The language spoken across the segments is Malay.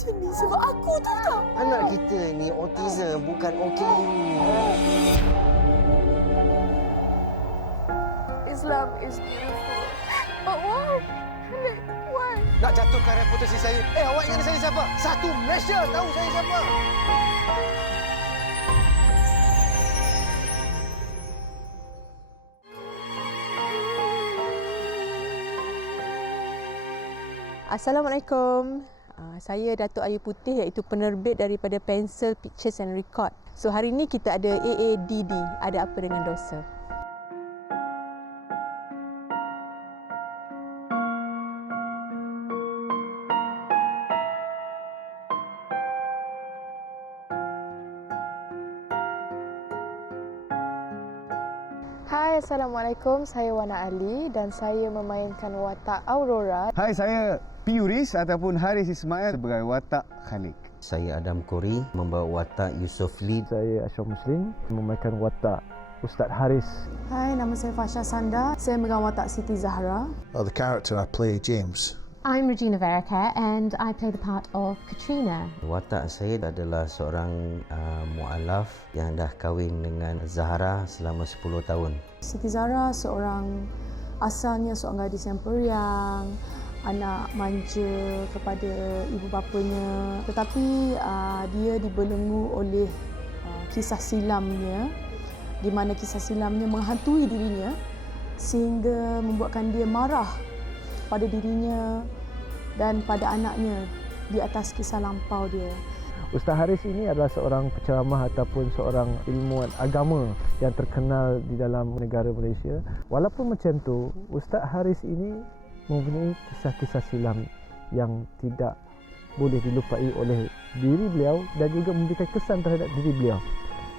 macam ni sebab aku tu tak. Anak kita ni autism, bukan OKU. Islam is beautiful. But why? Why? Nak jatuhkan reputasi saya. Awak ingat saya siapa? Satu Malaysia tahu saya siapa. Assalamualaikum. Saya Datuk Ayu Putih iaitu penerbit daripada Pencil Pictures and Record. So hari ini kita ada AADD, Ada Apa Dengan Dosa. Hai, Assalamualaikum. Saya Wana Ali dan saya memainkan watak Aurora. Hai, saya Piuris ataupun Haris Ismail sebagai watak Khalik. Saya Adam Kori membawa watak Yusof Lee. Saya Ashraf Muslim memainkan watak Ustaz Haris. Hai, nama saya Fasha Sanda. Saya memegang watak Siti Zahra. The character I play, James. I'm Regina Verica and I play the part of Katrina. Watak saya adalah seorang mu'alaf yang dah kahwin dengan Zahra selama 10 tahun. Siti Zahra asalnya seorang gadis yang periang, anak manja kepada ibu bapanya, tetapi dia dibelenggu oleh kisah silamnya, di mana kisah silamnya menghantui dirinya sehingga membuatkan dia marah pada dirinya dan pada anaknya di atas kisah lampau dia. Ustaz Haris ini adalah seorang penceramah ataupun seorang ilmuwan agama yang terkenal di dalam negara Malaysia. Walaupun macam tu, Ustaz Haris ini mempunyai kisah-kisah silam yang tidak boleh dilupai oleh diri beliau dan juga memberikan kesan terhadap diri beliau.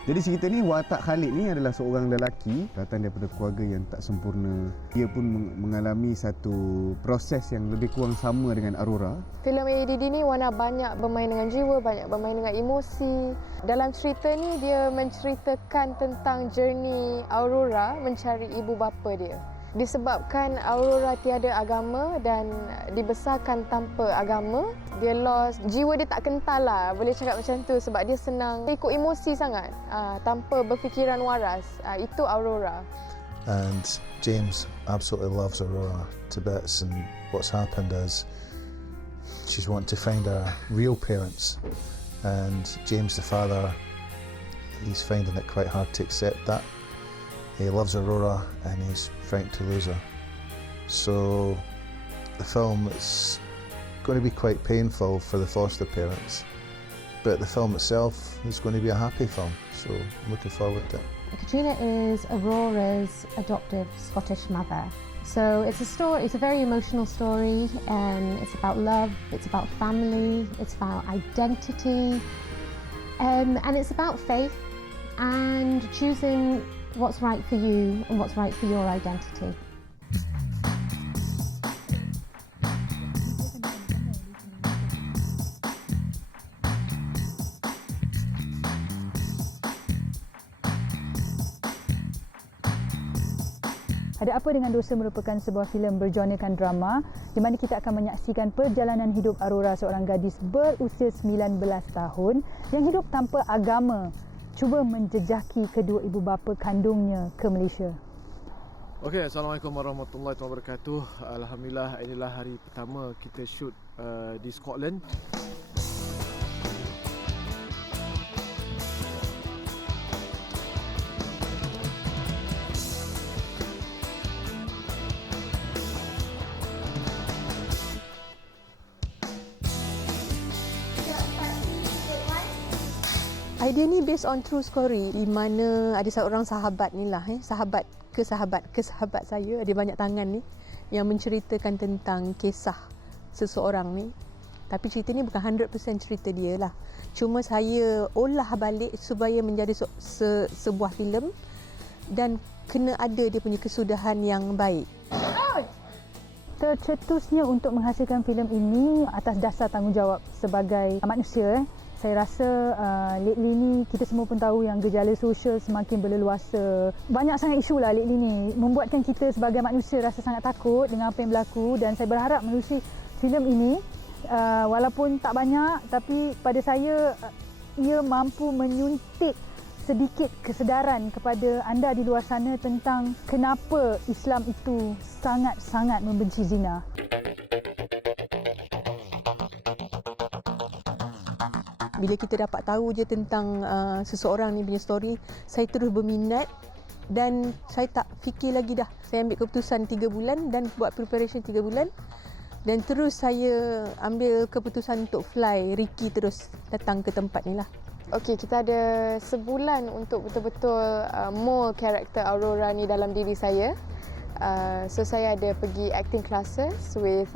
Jadi cerita ni, watak Khalik ni adalah seorang lelaki datang daripada keluarga yang tak sempurna. Dia pun mengalami satu proses yang lebih kurang sama dengan Aurora. Filem AADD ni Wana banyak bermain dengan jiwa, banyak bermain dengan emosi. Dalam cerita ni dia menceritakan tentang journey Aurora mencari ibu bapa dia. Disebabkan Aurora tiada agama dan dibesarkan tanpa agama, dia lost, jiwa dia tak kental lah, boleh cakap macam tu, sebab dia senang ikut emosi sangat tanpa berfikiran waras. Itu Aurora. And James absolutely loves Aurora to bits, and what's happened is she's wanting to find her real parents, and James the father, he's finding it quite hard to accept that. He loves Aurora and he's frightened to lose her. So the film is going to be quite painful for the foster parents, but the film itself is going to be a happy film, so I'm looking forward to it. Katrina is Aurora's adoptive Scottish mother. So it's a very emotional story, and it's about love, it's about family, it's about identity, and it's about faith and choosing what's right for you and what's right for your identity. Ada Apa Dengan Dosa merupakan sebuah filem bergenrekan drama di mana kita akan menyaksikan perjalanan hidup Aurora, seorang gadis berusia 19 tahun yang hidup tanpa agama, cuba menjejaki kedua ibu bapa kandungnya ke Malaysia. Okey, Assalamualaikum warahmatullahi wabarakatuh. Alhamdulillah, inilah hari pertama kita shoot di Scotland. Idea ni based on true story, di mana ada seorang sahabat ni lah, sahabat ke sahabat saya, ada banyak tangan ni, yang menceritakan tentang kisah seseorang ni. Tapi cerita ni bukan 100% cerita dia lah. Cuma saya olah balik supaya menjadi sebuah filem dan kena ada dia punya kesudahan yang baik. Tercetusnya untuk menghasilkan filem ini atas dasar tanggungjawab sebagai manusia. Saya rasa lately ni kita semua pun tahu yang gejala sosial semakin berleluasa. Banyak sangat isu lah lately ni, membuatkan kita sebagai manusia rasa sangat takut dengan apa yang berlaku, dan saya berharap melalui filem ini Walaupun tak banyak, tapi pada saya ia mampu menyuntik sedikit kesedaran kepada anda di luar sana tentang kenapa Islam itu sangat-sangat membenci zina. Bila kita dapat tahu je tentang seseorang ni punya story, saya terus berminat dan saya tak fikir lagi dah. Saya ambil keputusan 3 bulan dan buat preparation 3 bulan. Dan terus saya ambil keputusan untuk fly. Ricky terus datang ke tempat ni lah. Okey, kita ada sebulan untuk betul-betul mold karakter Aurora ni dalam diri saya. So saya ada pergi acting classes with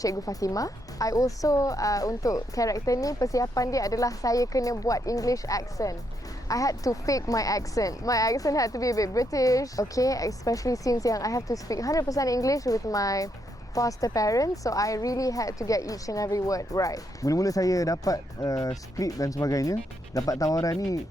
Cikgu Fatimah. I also untuk karakter ni persiapan dia adalah saya kena buat English accent. I had to fake my accent. My accent had to be a bit British. Okay, especially since yang I have to speak 100% English with my foster parents, so I really had to get each and every word right. Mula-mula saya dapat skrip dan sebagainya, dapat tawaran ni,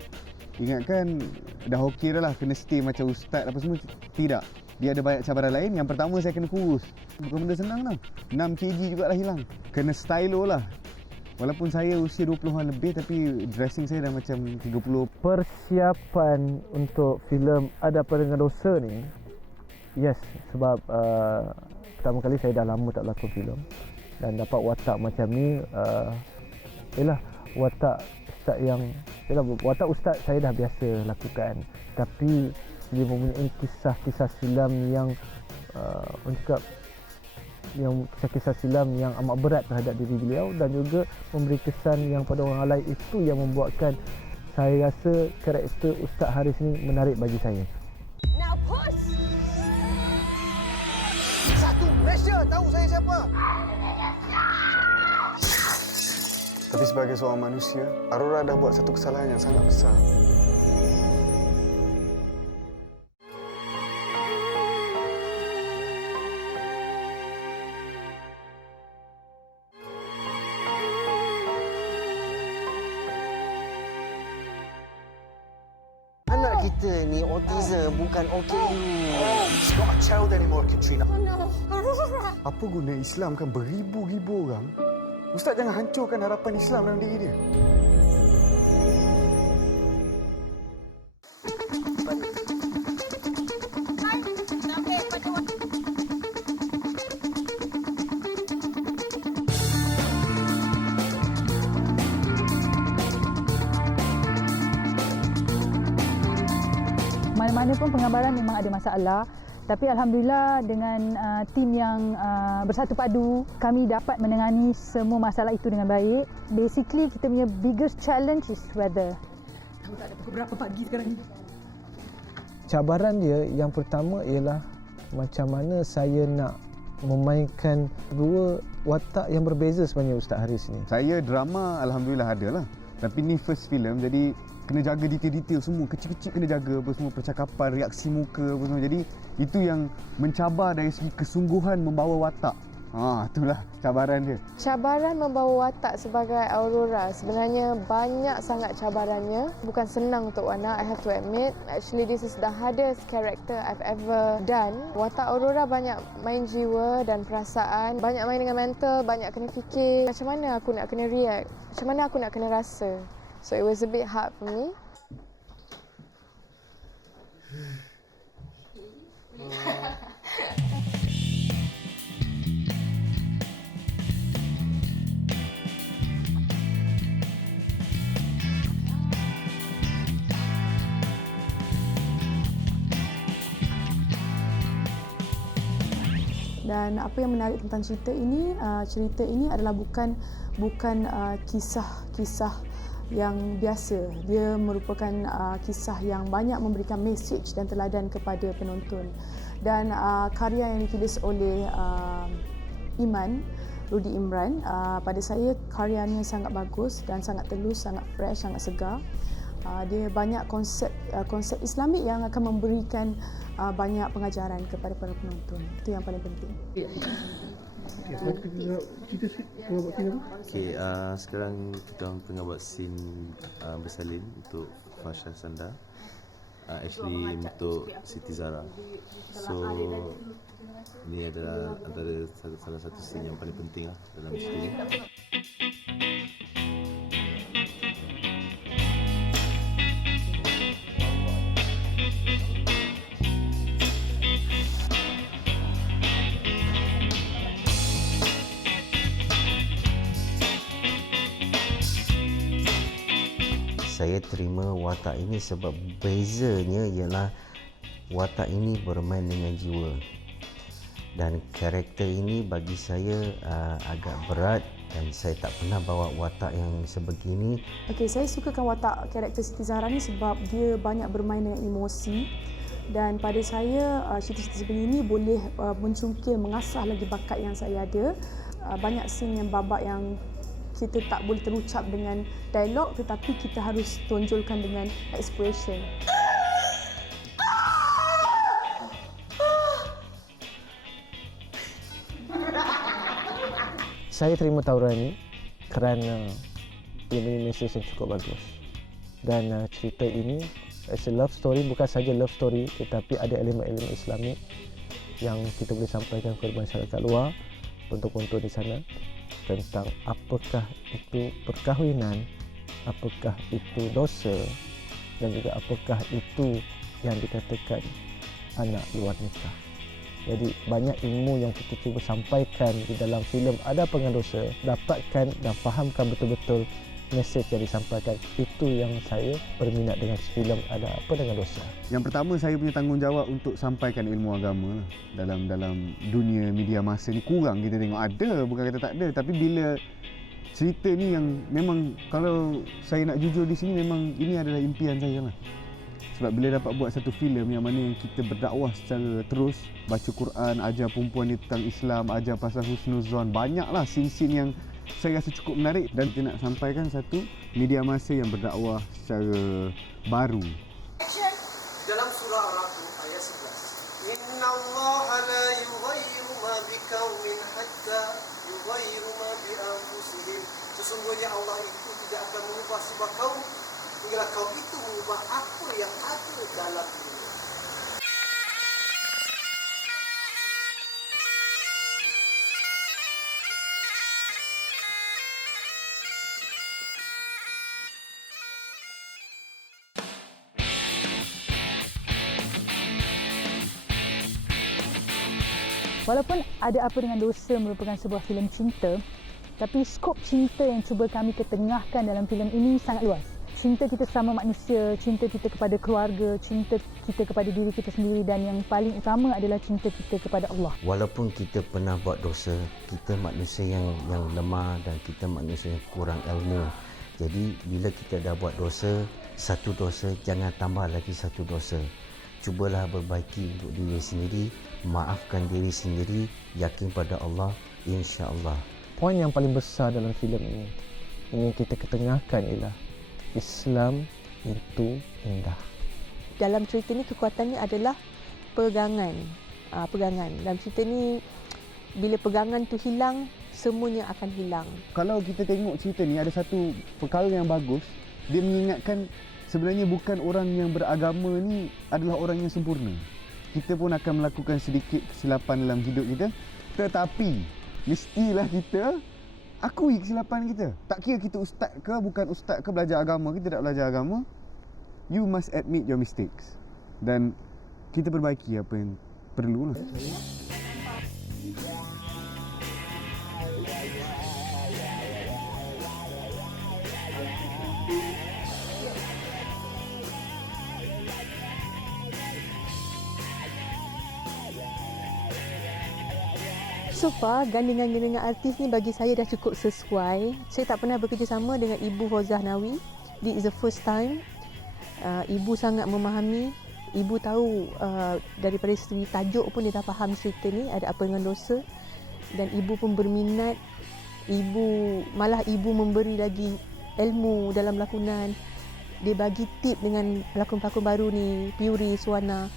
ingatkan dah okey dah lah, kena stay macam ustaz apa semua. Tidak. Dia ada banyak cabaran lain. Yang pertama saya kena kurus. Bukan benda senang tau. 6 kg juga dah hilang. Kena stylo lah. Walaupun saya usia 20-an lebih, tapi dressing saya dah macam 30. Persiapan untuk filem Ada Apa Dengan Dosa ni, yes, sebab pertama kali saya dah lama tak berlakon filem dan dapat watak macam ni, ialah watak ustaz yang, watak ustaz saya dah biasa lakukan, tapi dia mempunyai kisah-kisah silam yang orang cakap, yang kisah-kisah silam yang amat berat terhadap diri beliau dan juga memberi kesan yang pada orang lain. Itu yang membuatkan saya rasa karakter Ustaz Haris ni menarik bagi saya. Now push! Satu Malaysia tahu saya siapa. Tapi sebagai seorang manusia, Aurora dah buat satu kesalahan yang sangat besar. Anak kita ni autism, bukan OKU. She's not a child anymore, Katrina. Oh no, Aurora! Apa guna Islam kan beribu-ribu orang? Ustaz jangan hancurkan harapan Islam dalam diri dia. Mana-mana pun penggambaran memang ada masalah, tapi alhamdulillah dengan tim yang bersatu padu, kami dapat menangani semua masalah itu dengan baik. Basically kita punya biggest challenge is weather. Tahu tak ada pukul berapa pagi sekarang ni? Cabaran dia yang pertama ialah macam mana saya nak memainkan dua watak yang berbeza sebenarnya Ustaz Haris ni. Saya drama alhamdulillah ada lah. Tapi ni first film, jadi kena jaga detail-detail semua, kecil-kecil kena jaga apa semua, percakapan, reaksi muka apa semua. Jadi itu yang mencabar dari segi kesungguhan membawa watak. Itulah cabaran dia. Cabaran membawa watak sebagai Aurora sebenarnya banyak sangat cabarannya. Bukan senang untuk Wana, I have to admit. Actually this is the hardest character I've ever done. Watak Aurora banyak main jiwa dan perasaan, banyak main dengan mental, banyak kena fikir macam mana aku nak kena react, macam mana aku nak kena rasa. So it was a bit hard for me. Dan apa yang menarik tentang cerita ini adalah bukan kisah-kisah yang biasa. Dia merupakan kisah yang banyak memberikan message dan teladan kepada penonton. Dan karya yang ditulis oleh Rudy Imran, pada saya karyanya sangat bagus dan sangat telus, sangat fresh, sangat segar. Dia banyak konsep Islamik yang akan memberikan banyak pengajaran kepada para penonton. Itu yang paling penting. Sekarang kita orang tengah buat scene bersalin untuk Fasha Sanda, actually untuk Siti Zara. So Ini adalah antara salah satu scene yang paling penting lah dalam cerita ni. Saya terima watak ini sebab bezanya ialah watak ini bermain dengan jiwa. Dan karakter ini bagi saya agak berat dan saya tak pernah bawa watak yang sebegini. Okey, saya sukakan watak karakter Siti Zahra ni sebab dia banyak bermain dengan emosi dan pada saya cerita-cerita sebegini boleh mencungkil, mengasah lagi bakat yang saya ada. Banyak scene yang babak yang kita tak boleh terucap dengan dialog tetapi kita harus tonjolkan dengan expression. Saya terima tawaran ini kerana dia punya mesej yang cukup bagus. Dan cerita ini as a love story, bukan saja love story tetapi ada elemen-elemen Islamik yang kita boleh sampaikan kepada masyarakat luar, penonton-penonton di sana, tentang apakah itu perkahwinan, apakah itu dosa dan juga apakah itu yang dikatakan anak luar nikah. Jadi banyak ilmu yang kita cuba sampaikan di dalam filem Ada Apa Dengan Dosa, dapatkan dan fahamkan betul-betul mesej yang disampaikan. Itu yang saya berminat dengan filem Ada Apa Dengan Dosa. Yang pertama, saya punya tanggungjawab untuk sampaikan ilmu agama dalam dunia media masa ni. Kurang kita tengok, ada bukan kata tak ada, tapi bila cerita ni yang memang kalau saya nak jujur di sini, memang ini adalah impian saya lah. Sebab bila dapat buat satu filem yang mana yang kita berdakwah secara terus, baca Quran, ajar perempuan ni tentang Islam, ajar pasal husnuzon, banyaklah scene-scene yang saya rasa cukup menarik dan kita nak sampaikan satu media masa yang berdakwah secara baru. Dalam surah Ar-Rahman ayat 11. Innallaha la yughayyiru ma biqaumin hatta yughayyiru ma bi anfusihim. Sesungguhnya Allah itu tidak akan mengubah sebuah kaum hinggalah kaum itu mengubah apa yang ada dalam dirinya. Walaupun Ada Apa Dengan Dosa merupakan sebuah filem cinta, tapi skop cinta yang cuba kami ketengahkan dalam filem ini sangat luas. Cinta kita sama manusia, cinta kita kepada keluarga, cinta kita kepada diri kita sendiri dan yang paling utama adalah cinta kita kepada Allah. Walaupun kita pernah buat dosa, kita manusia yang lemah dan kita manusia yang kurang ilmu. Jadi bila kita dah buat dosa, satu dosa jangan tambah lagi satu dosa. Cubalah perbaiki untuk diri sendiri, maafkan diri sendiri, yakin pada Allah, insya-Allah. Poin yang paling besar dalam filem ini ingin kita ketengahkan ialah Islam itu indah. Dalam cerita ni kekuatannya adalah pegangan. Pegangan. Dalam cerita ni bila pegangan tu hilang, semuanya akan hilang. Kalau kita tengok cerita ni, ada satu perkara yang bagus. Dia mengingatkan sebenarnya bukan orang yang beragama ni adalah orang yang sempurna. Kita pun akan melakukan sedikit kesilapan dalam hidup kita, tetapi mestilah kita akui kesilapan kita. Tak kira kita ustaz ke bukan ustaz ke, belajar agama ke tidak belajar agama, you must admit your mistakes dan kita perbaiki apa yang perlu lah. So far, gandingan-gandingan artis ni bagi saya dah cukup sesuai. Saya tak pernah bekerjasama dengan Ibu Fauzah Hnawi. This is the first time. Ibu sangat memahami. Ibu tahu daripada segi tajuk pun dia dah faham cerita ni, Ada Apa Dengan Dosa. Dan ibu pun berminat. Malah ibu memberi lagi ilmu dalam lakonan. Dia bagi tip dengan pelakon-pelakon baru ni, Puri, Suwana.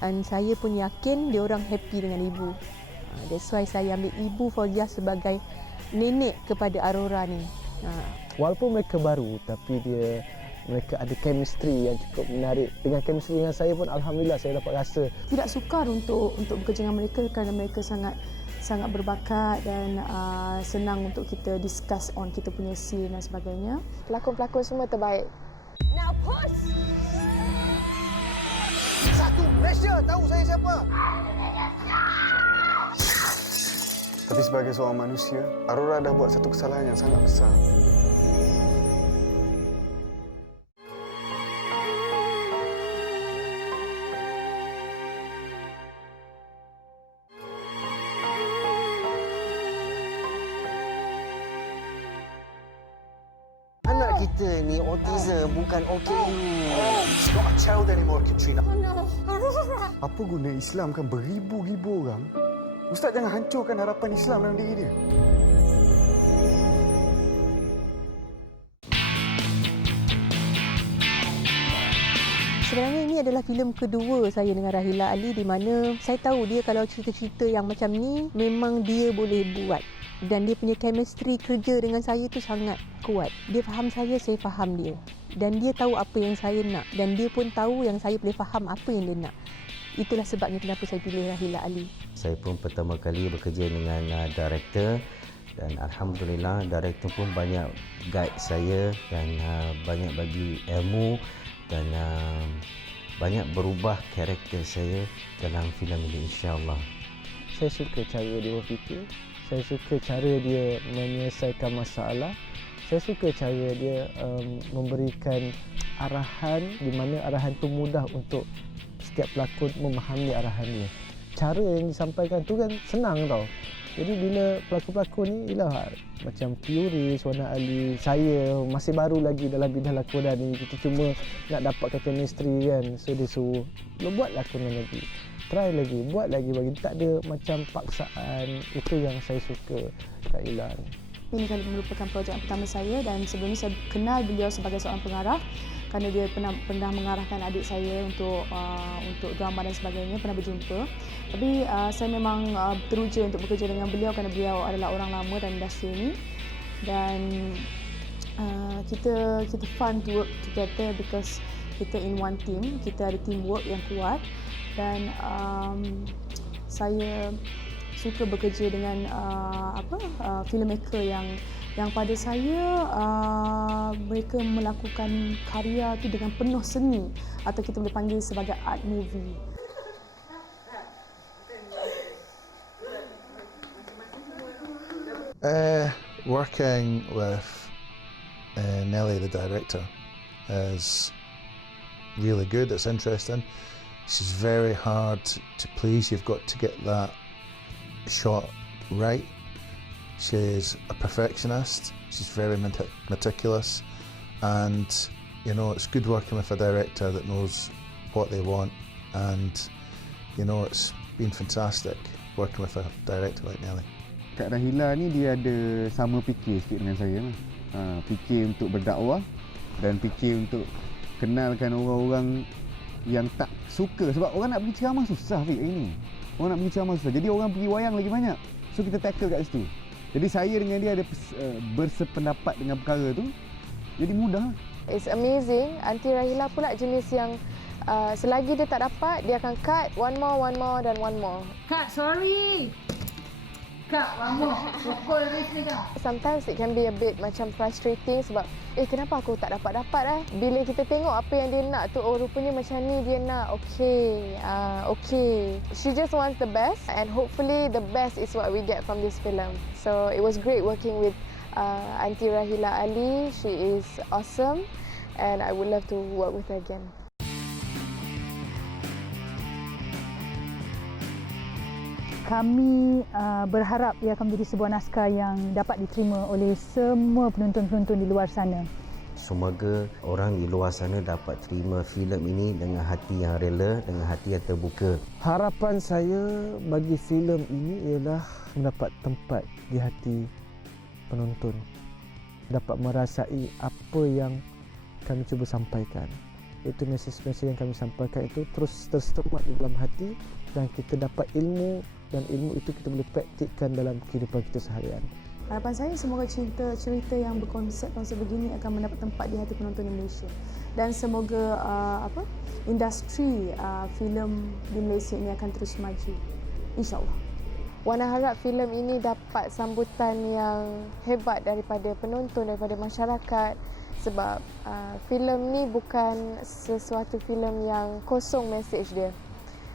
Dan saya pun yakin dia orang happy dengan ibu. That's why saya ambil Ibu Fauzah sebagai nenek kepada Aurora ni. Walaupun mereka baru, tapi dia mereka ada chemistry yang cukup menarik. Dengan chemistry dengan saya pun alhamdulillah saya dapat rasa. Tidak sukar untuk bekerja dengan mereka kerana mereka sangat berbakat dan senang untuk kita discuss on kita punya scene dan sebagainya. Pelakon-pelakon semua terbaik. Now push! Satu Malaysia tahu saya siapa? Tapi sebagai seorang manusia, Aurora dah buat satu kesalahan yang sangat besar. Anak kita ni autism, bukan OKU. She's not a child anymore, Katrina. Oh no, Aurora! Apa guna Islamkan beribu-ribu orang? Ustaz jangan hancurkan harapan Islam dalam diri dia. Sebenarnya ini adalah filem kedua saya dengan Rahila Ali di mana saya tahu dia kalau cerita-cerita yang macam ni memang dia boleh buat. Dan dia punya chemistry kerja dengan saya tu sangat kuat. Dia faham saya faham dia. Dan dia tahu apa yang saya nak. Dan dia pun tahu yang saya boleh faham apa yang dia nak. Itulah sebabnya kenapa saya pilih Rahila Ali. Saya pun pertama kali bekerja dengan director dan alhamdulillah director pun banyak guide saya dan banyak bagi ilmu dan banyak berubah karakter saya dalam filem ini insya-Allah. Saya suka cara dia berfikir. Saya suka cara dia menyelesaikan masalah. Saya suka cara dia memberikan arahan di mana arahan tu mudah untuk setiap pelakon memahami arahan dia. Cara yang disampaikan tu kan senang tau. Jadi bila pelakon-pelakon ni ialah macam Fioris, Wana Ali, saya masih baru lagi dalam bidang lakonan ni. Kita cuma nak dapatkan chemistry kan. So dia suruh, lo buat lakonan lagi. Try lagi, buat lagi bagi. Tak ada macam paksaan. Itu yang saya suka Kak Ila ni. Ini kali merupakan projek yang pertama saya dan sebelum ini saya kenal beliau sebagai seorang pengarah kerana dia pernah mengarahkan adik saya untuk drama dan sebagainya, pernah berjumpa. Tapi saya memang teruja untuk bekerja dengan beliau kerana beliau adalah orang lama dalam industri ini dan kita fun to work together because kita in one team, kita ada teamwork yang kuat dan saya suka bekerja dengan filmmaker yang pada saya mereka melakukan karya tu dengan penuh seni atau kita boleh panggil sebagai art movie. Working with Nelly, the director, is really good. It's interesting. She's very hard to please. You've got to get that shot right. She's a perfectionist. She's very meticulous, and you know it's good working with a director that knows what they want. And you know it's been fantastic working with a director like Nelly. Kak Rahila ni dia ada sama fikir sikit dengan saya lah. Fikir untuk berdakwah dan fikir untuk kenalkan orang-orang yang tak suka. Sebab orang nak pergi ceramah susah Fik hari ni. Orang nak pergi ceramah susah. Jadi orang pergi wayang lagi banyak. So kita tackle kat situ. Jadi saya dengan dia ada bersependapat dengan perkara tu. Jadi mudah. It's amazing. Aunty Rahila pula jenis yang selagi dia tak dapat, dia akan cut one more dan one more. Kak, sorry. Kak, one more. Pukul ni Kak. Sometimes it can be a bit macam frustrating sebab kenapa aku tak dapat-dapat Bila kita tengok apa yang dia nak tu, rupanya macam ni dia nak. Okay. She just wants the best and hopefully the best is what we get from this film. So it was great working with Aunty Rahila Ali. She is awesome and I would love to work with her again. Kami berharap ia akan menjadi sebuah naskah yang dapat diterima oleh semua penonton-penonton di luar sana. Semoga orang di luar sana dapat terima filem ini dengan hati yang rela, dengan hati yang terbuka. Harapan saya bagi filem ini ialah mendapat tempat di hati penonton. Dapat merasai apa yang kami cuba sampaikan. Itu mesej-mesej yang kami sampaikan itu terus tersemat di dalam hati dan kita dapat ilmu dan ilmu itu kita boleh praktikkan dalam kehidupan kita seharian. Harapan saya semoga cerita yang berkonsep begini akan mendapat tempat di hati penonton di Malaysia. Dan semoga industri filem di Malaysia ini akan terus maju. InsyaAllah. Wana harap filem ini dapat sambutan yang hebat daripada penonton, daripada masyarakat. Sebab filem ni bukan sesuatu filem yang kosong message dia.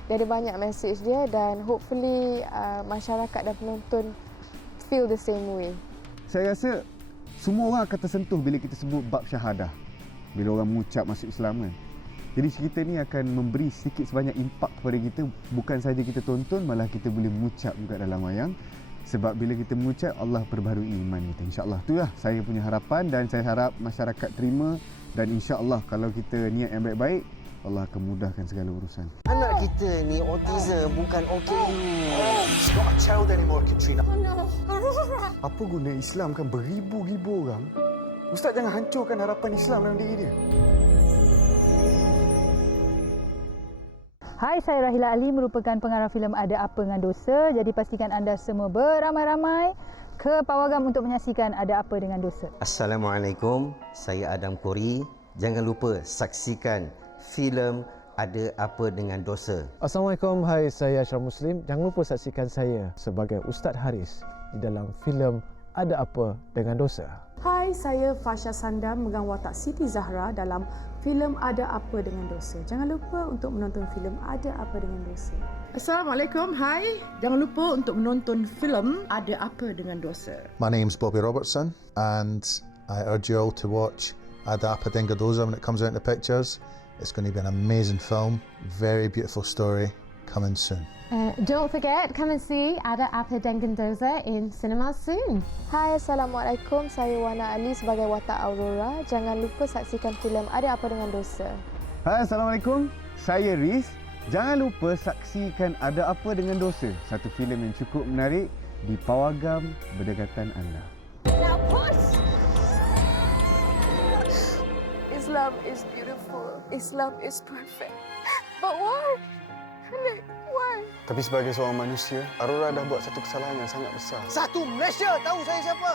Dia ada banyak message dia dan hopefully masyarakat dan penonton feel the same way. Saya rasa semua orang akan tersentuh bila kita sebut bab syahadah. Bila orang mengucap masuk Islam kan. Jadi cerita ni akan memberi sedikit sebanyak impak kepada kita. Bukan saja kita tonton, malah kita boleh mengucap juga dalam wayang. Sebab bila kita mengucap, Allah perbaharui iman kita. InsyaAllah. Itulah saya punya harapan dan saya harap masyarakat terima. Dan insyaAllah kalau kita niat yang baik-baik, Allah akan mudahkan segala urusan. Anak kita ni autism, bukan OKU. She's not a child anymore, Katrina. Oh no, Aurora. Apa guna Islam kan beribu-ribu orang? Ustaz jangan hancurkan harapan Islam dalam diri dia. Hai, saya Rahila Ali, merupakan pengarah filem Ada Apa Dengan Dosa. Jadi pastikan anda semua beramai-ramai ke Pawagam untuk menyaksikan Ada Apa Dengan Dosa. Assalamualaikum, saya Adam Kori. Jangan lupa saksikan filem Ada Apa Dengan Dosa. Assalamualaikum, hai, saya Ashraf Muslim. Jangan lupa saksikan saya sebagai Ustaz Haris di dalam filem Ada Apa Dengan Dosa. Hai, saya Fasha Sanda memegang watak Siti Zahra dalam filem Ada Apa Dengan Dosa. Jangan lupa untuk menonton filem Ada Apa Dengan Dosa. Assalamualaikum, hai. Jangan lupa untuk menonton filem Ada Apa Dengan Dosa. My name's Bobby Robertson, and I urge you all to watch Ada Apa Dengan Dosa when it comes out in the pictures. It's going to be an amazing film, very beautiful story, coming soon. Don't forget, come and see Ada Apa Dengan Dosa in cinemas soon. Hai, Assalamualaikum. Saya Wana Ali sebagai watak Aurora. Jangan lupa saksikan filem Ada Apa Dengan Dosa. Hai, Assalamualaikum. Saya Riz. Jangan lupa saksikan Ada Apa Dengan Dosa, satu filem yang cukup menarik di Pawagam berdekatan anda. Now push! Islam is beautiful. Islam is perfect. But why? Why? Tapi sebagai seorang manusia, Aurora dah buat satu kesalahan yang sangat besar. Satu Malaysia tahu saya siapa.